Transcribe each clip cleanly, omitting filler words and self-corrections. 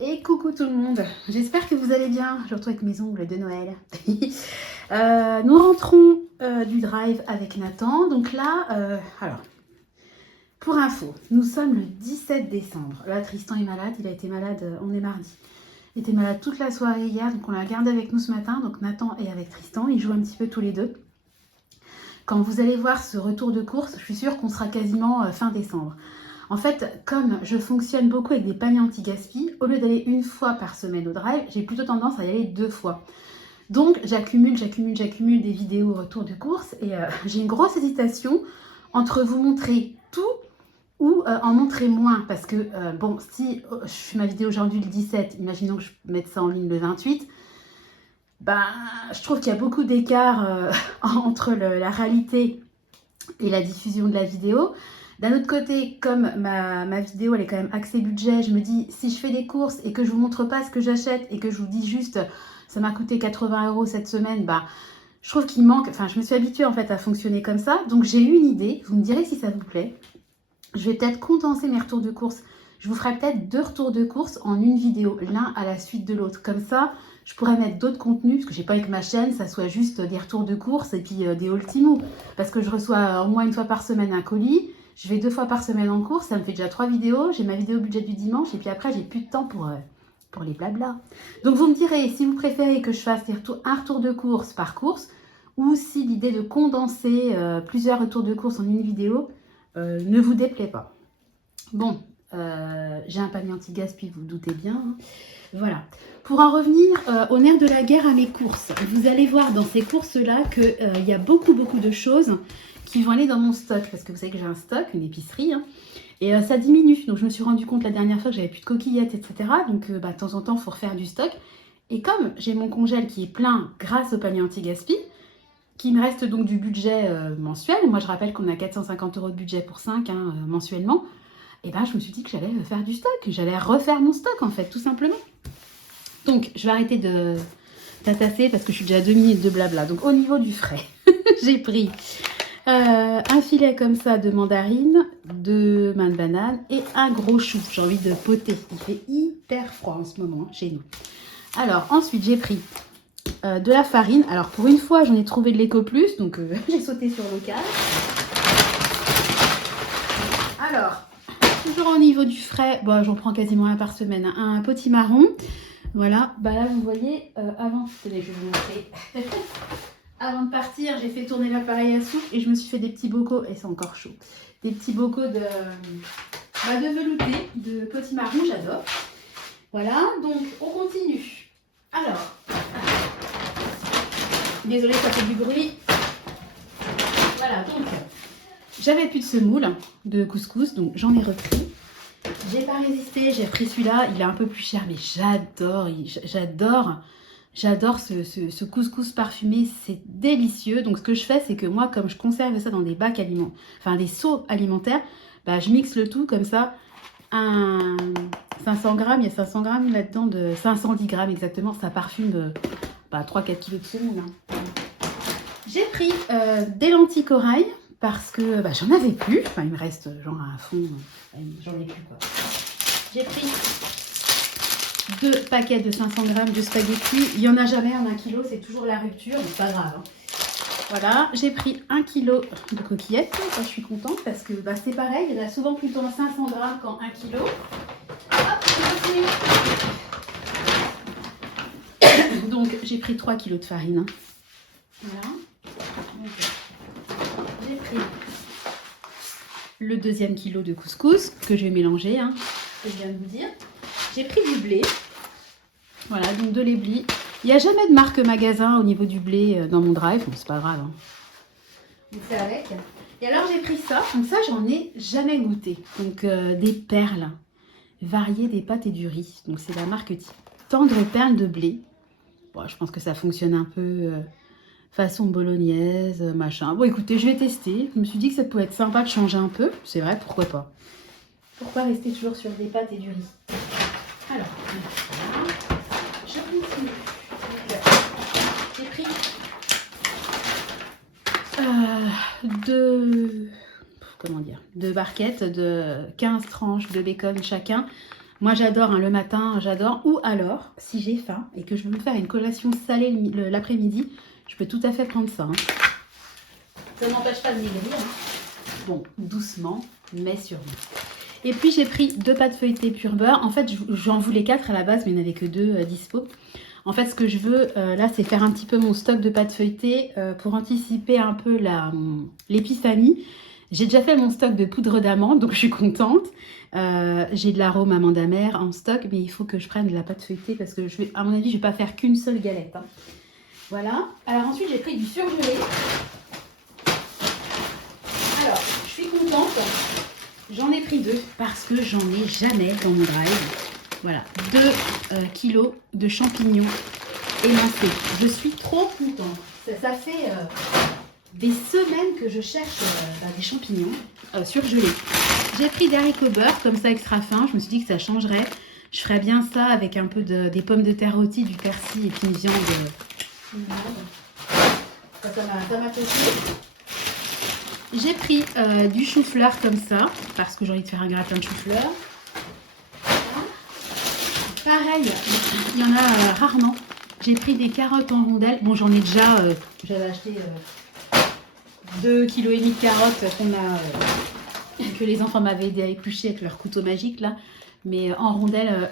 Et coucou tout le monde, j'espère que vous allez bien. Je retrouve avec mes ongles de Noël. Nous rentrons du drive avec Nathan. Donc là, alors, pour info, nous sommes le 17 décembre. Là, Tristan est malade, il a été malade, on est mardi. Il était malade toute la soirée hier, donc on l'a gardé avec nous ce matin. Donc Nathan est avec Tristan, ils jouent un petit peu tous les deux. Quand vous allez voir ce retour de course, je suis sûre qu'on sera quasiment fin décembre. En fait, comme je fonctionne beaucoup avec des paniers anti-gaspi, au lieu d'aller une fois par semaine au drive, j'ai plutôt tendance à y aller 2 fois. Donc j'accumule des vidéos au retour de course et j'ai une grosse hésitation entre vous montrer tout ou en montrer moins. Parce que, bon, si je fais ma vidéo aujourd'hui le 17, imaginons que je mette ça en ligne le 28, ben, je trouve qu'il y a beaucoup d'écart entre la réalité et la diffusion de la vidéo. D'un autre côté, comme ma vidéo elle est quand même axée budget, je me dis si je fais des courses et que je vous montre pas ce que j'achète et que je vous dis juste ça m'a coûté 80 € cette semaine, bah je trouve qu'il manque, enfin je me suis habituée en fait à fonctionner comme ça, donc j'ai eu une idée, vous me direz si ça vous plaît. Je vais peut-être condenser mes retours de course. Je vous ferai peut-être 2 retours de course en une vidéo, l'un à la suite de l'autre. Comme ça, je pourrais mettre d'autres contenus, parce que j'ai pas avec ma chaîne, ça soit juste des retours de course et puis des hauls Temu. Parce que je reçois au moins une fois par semaine un colis, je vais 2 fois par semaine en course, ça me fait déjà 3 vidéos, j'ai ma vidéo budget du dimanche, et puis après, j'ai plus de temps pour les blabla. Donc vous me direz si vous préférez que je fasse un retour de course par course, ou si l'idée de condenser plusieurs retours de course en une vidéo ne vous déplaît pas. Bon, j'ai un panier anti-gaspi, vous vous doutez bien. Hein. Voilà. Pour en revenir au nerf de la guerre à mes courses, vous allez voir dans ces courses-là qu'il y a beaucoup de choses qui vont aller dans mon stock. Parce que vous savez que j'ai un stock, une épicerie, hein, et ça diminue. Donc je me suis rendu compte la dernière fois que j'avais plus de coquillettes, etc. Donc de temps en temps, il faut refaire du stock. Et comme j'ai mon congèle qui est plein grâce au panier anti-gaspi, qui me reste donc du budget mensuel. Moi, je rappelle qu'on a 450 € de budget pour 5 mensuellement. Et ben, je me suis dit que j'allais faire du stock, j'allais refaire mon stock en fait, tout simplement. Donc, je vais arrêter de tatasser parce que je suis déjà à 2 minutes de blabla. Donc, au niveau du frais, j'ai pris un filet comme ça de mandarine, 2 mains de banane et un gros chou. J'ai envie de poter. Il fait hyper froid en ce moment chez nous. Alors, ensuite, j'ai pris de la farine. Alors pour une fois, j'en ai trouvé de l'Ecoplus, donc j'ai sauté sur local. Alors, toujours au niveau du frais, bon, j'en prends quasiment un par semaine. Hein, un potimarron. Voilà, bah là vous voyez, avant, tenez, je vais vous montrer. Avant de partir, j'ai fait tourner l'appareil à soupe et je me suis fait des petits bocaux, et c'est encore chaud, des petits bocaux de velouté, de potimarron, j'adore. Voilà, donc on continue. Alors, désolée, ça fait du bruit. Voilà, donc, j'avais plus de semoule de couscous, donc j'en ai repris. J'ai pas résisté, j'ai pris celui-là. Il est un peu plus cher, mais j'adore ce couscous parfumé. C'est délicieux. Donc, ce que je fais, c'est que moi, comme je conserve ça dans des bacs alimentaires, enfin des seaux alimentaires, bah, je mixe le tout comme ça. 500 grammes, il y a 500 grammes là-dedans, de 510 grammes exactement. Ça parfume 3-4 kilos de semoule. Hein. J'ai pris des lentilles corail parce que j'en avais plus. Enfin, il me reste genre un fond. J'en ai plus quoi. J'ai pris 2 paquets de 500 grammes de spaghettis. Il n'y en a jamais en 1 kilo, c'est toujours la rupture, mais pas grave. Hein. Voilà, j'ai pris 1 kilo de coquillettes. Ça, je suis contente parce que c'est pareil, il y en a souvent plutôt 500 grammes qu'en 1 kilo. Hop, donc, j'ai pris 3 kilos de farine. Hein. Voilà. J'ai pris le 2e kilo de couscous que je vais mélanger, hein, que je viens de vous dire. J'ai pris du blé. Voilà, donc de l'éblis. Il n'y a jamais de marque magasin au niveau du blé dans mon drive. Bon, c'est pas grave. Hein. On fait avec. Et alors, j'ai pris ça. Donc ça, j'en ai jamais goûté. Donc, des perles variées des pâtes et du riz. Donc, c'est la marque type Tendre perles de blé. Bon, je pense que ça fonctionne un peu... façon bolognaise, machin. Bon, écoutez, je vais tester. Je me suis dit que ça pouvait être sympa de changer un peu. C'est vrai, pourquoi pas. Pourquoi rester toujours sur des pâtes et du riz? Alors, voilà. Je continue. J'ai pris deux barquettes de 15 tranches de bacon chacun. Moi, j'adore hein, le matin, j'adore. Ou alors, si j'ai faim et que je veux me faire une collation salée l'après-midi, je peux tout à fait prendre ça. Hein. Ça n'empêche pas de maigrir. Hein. Bon, doucement, mais sûrement. Et puis, j'ai pris 2 pâtes feuilletées pur beurre. En fait, j'en voulais 4 à la base, mais il n'y en avait que 2 dispo. En fait, ce que je veux, là, c'est faire un petit peu mon stock de pâtes feuilletées pour anticiper un peu l'épiphanie. J'ai déjà fait mon stock de poudre d'amande, donc je suis contente. J'ai de l'arôme amande amère en stock, mais il faut que je prenne de la pâte feuilletée parce que, à mon avis, je ne vais pas faire qu'une seule galette. Hein. Voilà. Alors ensuite, j'ai pris du surgelé. Alors, je suis contente. J'en ai pris 2 parce que j'en ai jamais dans mon drive. Voilà, 2 kilos de champignons émincés. Je suis trop contente. Ça fait des semaines que je cherche des champignons surgelés. J'ai pris des haricots beurre, comme ça extra fin. Je me suis dit que ça changerait. Je ferais bien ça avec un peu des pommes de terre rôties, du persil et puis une viande. Ça m'a toqué. J'ai pris du chou-fleur comme ça, parce que j'ai envie de faire un gratin de chou-fleur. Pareil, il y en a rarement. J'ai pris des carottes en rondelles. Bon, j'en ai déjà, j'avais acheté 2,5 kg de carottes que les enfants m'avaient aidé à éplucher avec leur couteau magique là. Mais en rondelles,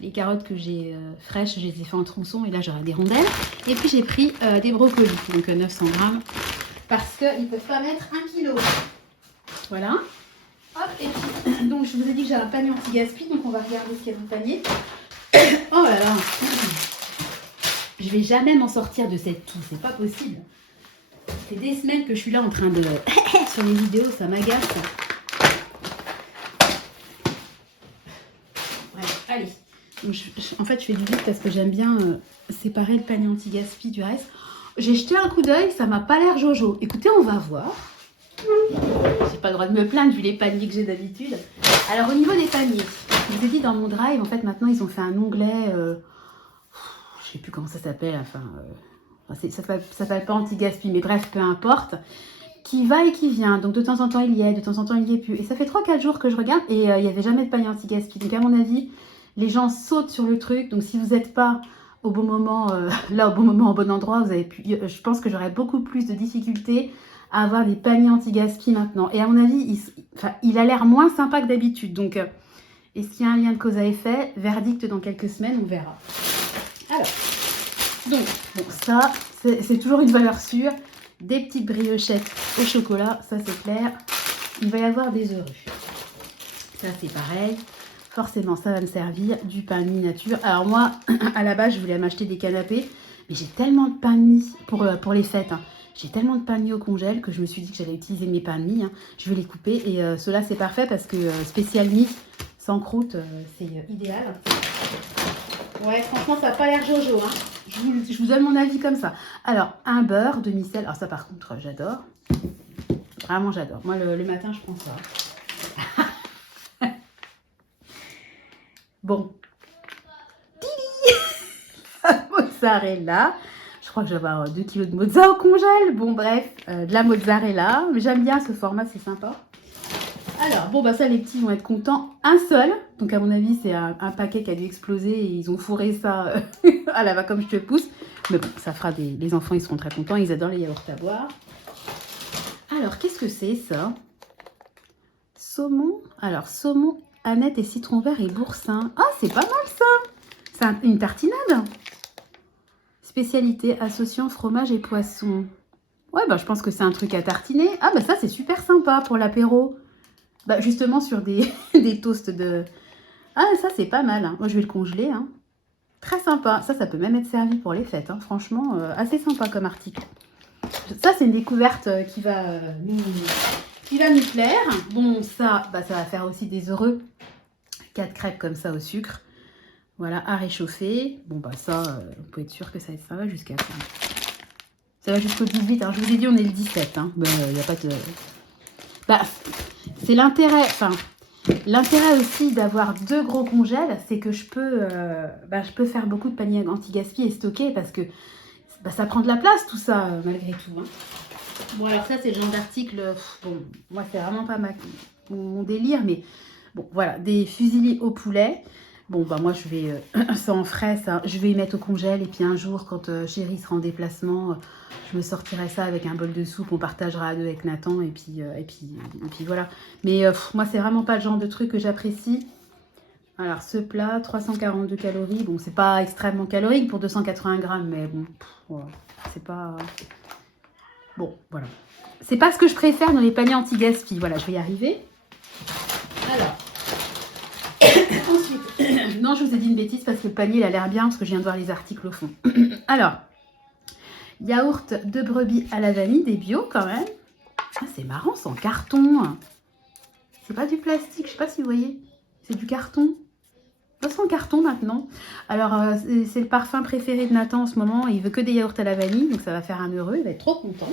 les carottes que j'ai fraîches, je les ai fait en tronçons et là j'aurai des rondelles. Et puis j'ai pris des brocolis, donc 900 grammes, parce qu'ils ne peuvent pas mettre 1 kg. Voilà. Hop, et puis, donc je vous ai dit que j'ai un panier anti-gaspi, donc on va regarder ce qu'il y a dans le panier. Oh là là, je vais jamais m'en sortir de cette toux, c'est pas possible. C'est des semaines que je suis là en train de sur les vidéos, ça m'agace. Ouais, allez. Donc, en fait, je fais du vide parce que j'aime bien séparer le panier anti-gaspi du reste. J'ai jeté un coup d'œil, ça m'a pas l'air jojo. Écoutez, on va voir. J'ai pas le droit de me plaindre vu les paniers que j'ai d'habitude. Alors, au niveau des paniers, je vous ai dit dans mon drive, en fait, maintenant, ils ont fait un onglet, je sais plus comment ça s'appelle, enfin, ça s'appelle pas anti-gaspi, mais bref, peu importe, qui va et qui vient. Donc, de temps en temps, il y est, de temps en temps, il n'y est plus. Et ça fait 3-4 jours que je regarde et il n'y avait jamais de panier anti-gaspi. Donc, à mon avis, les gens sautent sur le truc. Donc, si vous n'êtes pas au bon moment, là, au bon moment, au bon endroit, vous avez pu, je pense que j'aurais beaucoup plus de difficultés à avoir des paniers anti-gaspi maintenant. Et à mon avis, il a l'air moins sympa que d'habitude. Donc, est-ce qu'il y a un lien de cause à effet? Verdict dans quelques semaines, on verra. Alors, donc, bon, ça, c'est toujours une valeur sûre. Des petites briochettes au chocolat, ça c'est clair. Il va y avoir des heureux. Ça c'est pareil. Forcément, ça va me servir. Du pain de mie nature. Alors moi, à la base, je voulais m'acheter des canapés. Mais j'ai tellement de pain de mie pour les fêtes. Hein. J'ai tellement de pain de mie au congèle que je me suis dit que j'allais utiliser mes pains de mie. Hein. Je vais les couper. Et ceux-là, c'est parfait parce que spécial mie, sans croûte, c'est idéal. Ouais, franchement, ça n'a pas l'air jojo. Hein. Je vous donne mon avis comme ça. Alors, un beurre, demi-sel. Alors ça, par contre, j'adore. Vraiment, j'adore. Moi, le matin, je prends ça. Bon. Mozzarella. Je crois que je vais avoir 2 kg de mozza au congèle. Bon, bref, de la mozzarella. Mais j'aime bien ce format, c'est sympa. Alors, bon, bah ça, les petits vont être contents. Un seul. Donc, à mon avis, c'est un paquet qui a dû exploser et ils ont fourré ça à la va comme je te pousse. Mais bon, ça fera les enfants, ils seront très contents. Ils adorent les yaourts à boire. Alors, qu'est-ce que c'est, ça? Saumon. Alors, saumon, aneth et citron vert et boursin. Ah, c'est pas mal, ça. C'est une tartinade. Spécialité associant fromage et poisson. Ouais, bah, je pense que c'est un truc à tartiner. Ah, bah, ça, c'est super sympa pour l'apéro. Bah, justement, sur des toasts de... Ah, ça, c'est pas mal. Hein. Moi, je vais le congeler. Hein. Très sympa. Ça peut même être servi pour les fêtes. Hein. Franchement, assez sympa comme article. Ça, c'est une découverte qui va nous plaire. Bon, ça va faire aussi des heureux. 4 crêpes comme ça au sucre. Voilà, à réchauffer. Bon, bah ça, vous pouvez être sûr que ça va jusqu'à quand? Ça va jusqu'au 18. Hein. Je vous ai dit, on est le 17. Hein. Ben, y a pas de... Bah, c'est l'intérêt... Enfin, l'intérêt aussi d'avoir 2 gros congèles, c'est que je peux faire beaucoup de paniers anti-gaspi et stocker parce que ça prend de la place tout ça, malgré tout. Hein. Bon, alors ça, c'est le genre d'article... Bon, moi, c'est vraiment pas mon délire, mais... Bon, voilà, des fusillis au poulet. Bon, bah moi, je vais, ça en frais, ça, je vais y mettre au congèle. Et puis un jour, quand chérie sera en déplacement, je me sortirai ça avec un bol de soupe. On partagera à deux avec Nathan. Et puis voilà. Mais moi, c'est vraiment pas le genre de truc que j'apprécie. Alors, ce plat, 342 calories. Bon, c'est pas extrêmement calorique pour 280 grammes. Mais bon, voilà. C'est pas... Bon, voilà. C'est pas ce que je préfère dans les paniers anti-gaspi. Voilà, je vais y arriver. Alors... Ensuite, non, je vous ai dit une bêtise parce que le panier, il a l'air bien parce que je viens de voir les articles au fond. Alors, yaourt de brebis à la vanille, des bio quand même. Ah, c'est marrant, c'est en carton. C'est pas du plastique, je sais pas si vous voyez. C'est du carton. C'est en carton maintenant. Alors, c'est le parfum préféré de Nathan en ce moment. Il veut que des yaourts à la vanille, donc ça va faire un heureux. Il va être trop content.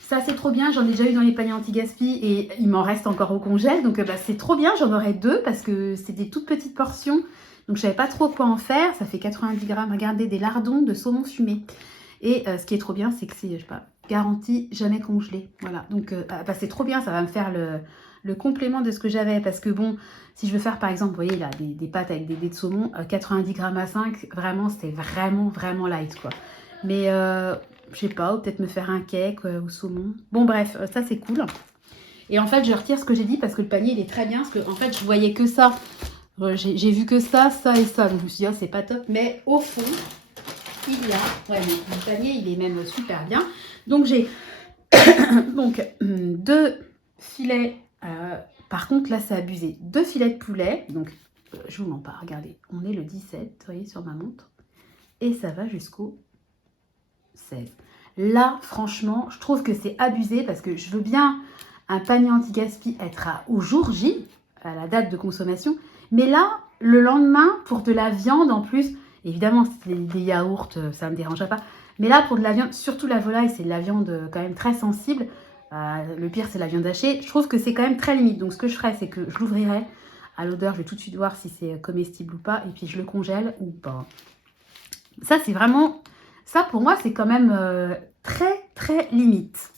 Ça, c'est trop bien. J'en ai déjà eu dans les paniers anti-gaspi et il m'en reste encore au congèle. Donc, c'est trop bien. J'en aurai 2 parce que c'est des toutes petites portions. Donc, je savais pas trop quoi en faire. Ça fait 90 grammes. Regardez, des lardons de saumon fumé. Et ce qui est trop bien, c'est que c'est, je sais pas, garanti jamais congelé. Voilà. Donc, c'est trop bien. Ça va me faire le complément de ce que j'avais. Parce que bon, si je veux faire, par exemple, vous voyez là, des pâtes avec des dés de saumon, 90 grammes à 5, vraiment, c'était vraiment light, quoi. Mais... je sais pas, ou peut-être me faire un cake au saumon. Bon, bref, ça c'est cool. Et en fait, je retire ce que j'ai dit parce que le panier il est très bien. Parce que en fait, je voyais que ça. J'ai vu que ça et ça. Donc je me suis dit, oh, c'est pas top. Mais au fond, il y a. Ouais, mais le panier il est même super bien. Donc j'ai donc 2 filets. Par contre, là c'est abusé. 2 filets de poulet. Donc je vous mens pas, regardez. On est le 17, vous voyez, sur ma montre. Et ça va jusqu'au 16. Là, franchement, je trouve que c'est abusé parce que je veux bien un panier anti-gaspi être au jour J, à la date de consommation. Mais là, le lendemain, pour de la viande en plus, évidemment, c'est des yaourts, ça ne me dérangerait pas. Mais là, pour de la viande, surtout la volaille, c'est de la viande quand même très sensible. Le pire, c'est la viande hachée. Je trouve que c'est quand même très limite. Donc, ce que je ferais, c'est que je l'ouvrirai à l'odeur. Je vais tout de suite voir si c'est comestible ou pas. Et puis, je le congèle ou pas. Ça, c'est vraiment... Ça, pour moi, c'est quand même très limite.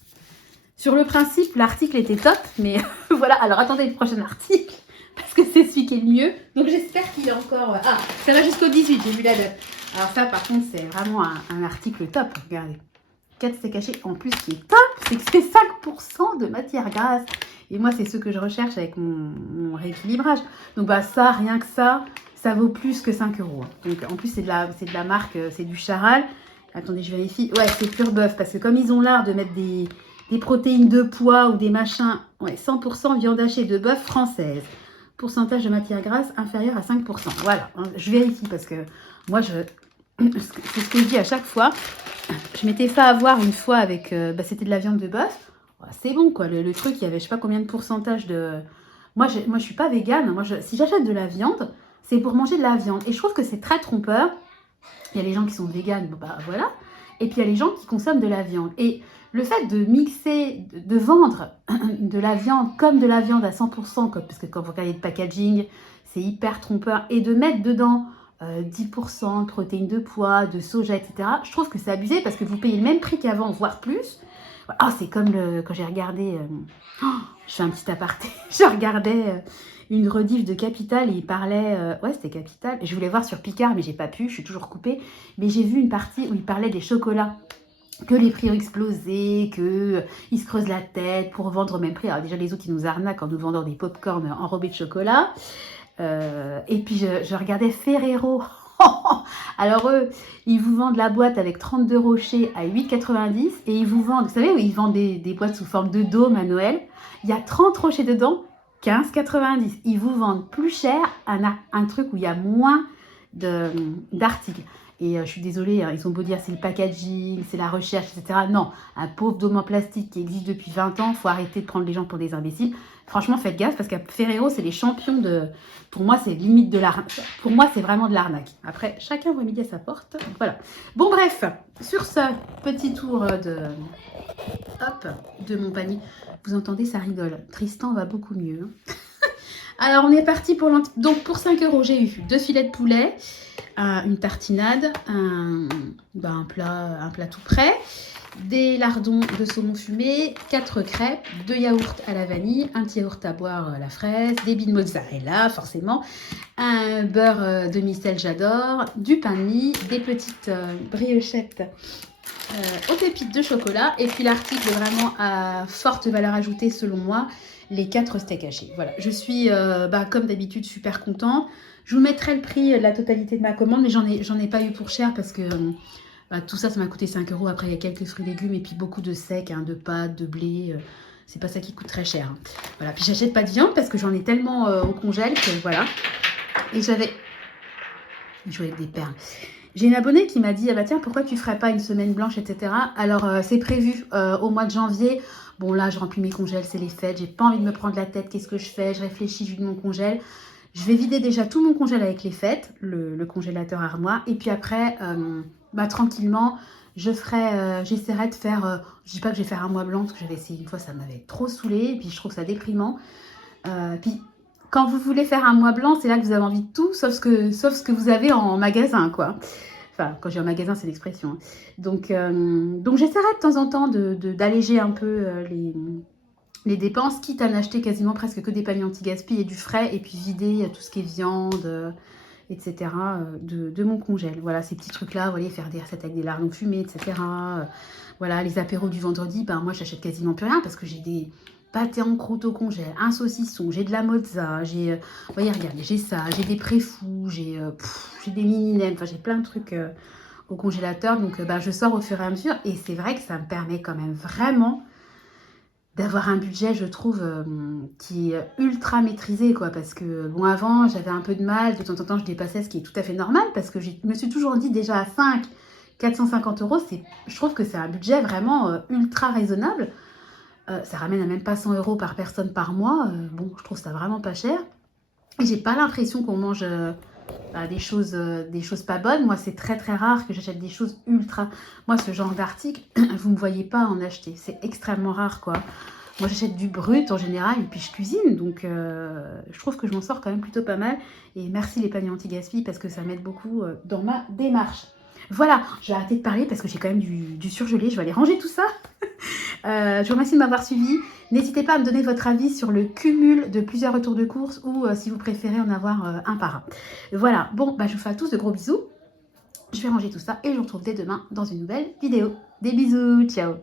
Sur le principe, l'article était top, mais voilà. Alors, attendez le prochain article, parce que c'est celui qui est le mieux. Donc, j'espère qu'il est encore... Ah, ça va jusqu'au 18, j'ai vu la date. Alors ça, par contre, c'est vraiment un article top. Regardez. 4 steaks hachés. En plus, ce qui est top, c'est que c'est 5% de matière grasse. Et moi, c'est ce que je recherche avec mon rééquilibrage. Donc, ça, rien que ça vaut plus que 5 €. Donc, en plus, c'est de la marque, c'est du Charal. Attendez, je vérifie. Ouais, c'est pur bœuf. Parce que comme ils ont l'art de mettre des protéines de pois ou des machins, ouais, 100% viande hachée de bœuf française. Pourcentage de matière grasse inférieur à 5%. Voilà, je vérifie parce que moi, c'est ce que je dis à chaque fois. Je m'étais fait avoir une fois avec, c'était de la viande de bœuf. C'est bon, quoi. Le truc, il y avait je sais pas combien de pourcentage de... Moi, je suis pas végane. Moi, si j'achète de la viande, c'est pour manger de la viande. Et je trouve que c'est très trompeur. Il y a les gens qui sont véganes, voilà. Et puis il y a les gens qui consomment de la viande. Et le fait de mixer, de vendre de la viande comme de la viande à 100%, parce que quand vous regardez le packaging, c'est hyper trompeur, et de mettre dedans 10% de protéines de pois, de soja, etc., je trouve que c'est abusé parce que vous payez le même prix qu'avant, voire plus. Ah, c'est comme quand j'ai regardé, je fais un petit aparté, je regardais une rediff de Capital et il parlait, ouais c'était Capital, je voulais voir sur Picard mais j'ai pas pu, je suis toujours coupée, mais j'ai vu une partie où il parlait des chocolats, que les prix ont explosé, qu'ils se creusent la tête pour vendre au même prix. Alors déjà les autres ils nous arnaquent en nous vendant des pop-corn enrobés de chocolat, et puis je regardais Ferrero. Alors eux, ils vous vendent la boîte avec 32 rochers à 8,90 et ils vous vendent, vous savez où ils vendent des boîtes sous forme de dôme à Noël, il y a 30 rochers dedans, 15,90. Ils vous vendent plus cher un truc où il y a moins d'articles. Et je suis désolée, hein, ils ont beau dire c'est le packaging, c'est la recherche, etc. Non, un pauvre dôme en plastique qui existe depuis 20 ans, il faut arrêter de prendre les gens pour des imbéciles. Franchement, faites gaffe parce qu'à Ferrero, c'est les champions de... Pour moi, c'est limite de l'arnaque. Pour moi, c'est vraiment de l'arnaque. Après, chacun voit midi à sa porte. Voilà. Bon, bref, sur ce petit tour de mon panier, vous entendez, ça rigole. Tristan va beaucoup mieux. Alors, on est parti pour donc pour 5 €, j'ai eu 2 filets de poulet, une tartinade, un plat tout prêt, des lardons de saumon fumé, 4 crêpes, 2 yaourts à la vanille, un petit yaourt à boire à la fraise, des billes de mozzarella forcément, un beurre demi-sel j'adore, du pain de mie, des petites briochettes aux pépites de chocolat, et puis l'article vraiment à forte valeur ajoutée selon moi, les 4 steaks hachés. Voilà, je suis comme d'habitude super contente. Je vous mettrai le prix de la totalité de ma commande, mais j'en ai pas eu pour cher parce que tout ça m'a coûté 5 €. Après, il y a quelques fruits et légumes et puis beaucoup de secs, de pâtes, de blé. C'est pas ça qui coûte très cher. Hein. Voilà, puis j'achète pas de viande parce que j'en ai tellement au congèle que voilà. Et j'avais joué avec des perles. J'ai une abonnée qui m'a dit ah bah tiens, pourquoi tu ferais pas une semaine blanche, etc. Alors c'est prévu au mois de janvier. Bon là, je remplis mes congèles, c'est les fêtes, j'ai pas envie de me prendre la tête, qu'est-ce que je fais? Je réfléchis, je vide mon congèle. Je vais vider déjà tout mon congèle avec les fêtes, le congélateur armoire, et puis après, tranquillement, j'essaierai de faire, je dis pas que je vais faire un mois blanc, parce que j'avais essayé une fois, ça m'avait trop saoulé, et puis je trouve ça déprimant. Puis quand vous voulez faire un mois blanc, c'est là que vous avez envie de tout, sauf ce que vous avez en magasin, quoi. Enfin, quand j'ai en magasin, c'est l'expression. Hein. Donc j'essaierai de temps en temps d'alléger un peu les dépenses, quitte à n'acheter quasiment presque que des paniers anti-gaspi et du frais, et puis vider tout ce qui est viande, etc. de mon congèle. Voilà, ces petits trucs-là, vous voyez, faire des recettes avec des lardons fumés, etc. Voilà, les apéros du vendredi, moi, j'achète quasiment plus rien parce que j'ai des pâtés en croûte au congèle, un saucisson, j'ai de la mozza, j'ai, vous voyez, regardez, j'ai ça, j'ai des préfous, j'ai des mini nems, enfin, j'ai plein de trucs au congélateur. Donc, je sors au fur et à mesure et c'est vrai que ça me permet quand même vraiment d'avoir un budget, je trouve, qui est ultra maîtrisé, quoi. Parce que, bon, avant, j'avais un peu de mal, de temps en temps, je dépassais, ce qui est tout à fait normal, parce que je me suis toujours dit, déjà à 450 €, je trouve que c'est un budget vraiment ultra raisonnable. Ça ramène à même pas 100 € par personne par mois. Bon, je trouve ça vraiment pas cher. Et j'ai pas l'impression qu'on mange des choses pas bonnes. Moi, c'est très très rare que j'achète des choses ultra... Moi, ce genre d'article, vous me voyez pas en acheter. C'est extrêmement rare, quoi. Moi, j'achète du brut en général et puis je cuisine. Donc, je trouve que je m'en sors quand même plutôt pas mal. Et merci les paniers anti-gaspi parce que ça m'aide beaucoup dans ma démarche. Voilà, je vais arrêter de parler parce que j'ai quand même du surgelé. Je vais aller ranger tout ça. Je vous remercie de m'avoir suivi. N'hésitez pas à me donner votre avis sur le cumul de plusieurs retours de course ou si vous préférez en avoir un par un. Voilà, bon, je vous fais à tous de gros bisous. Je vais ranger tout ça et je vous retrouve dès demain dans une nouvelle vidéo. Des bisous, ciao!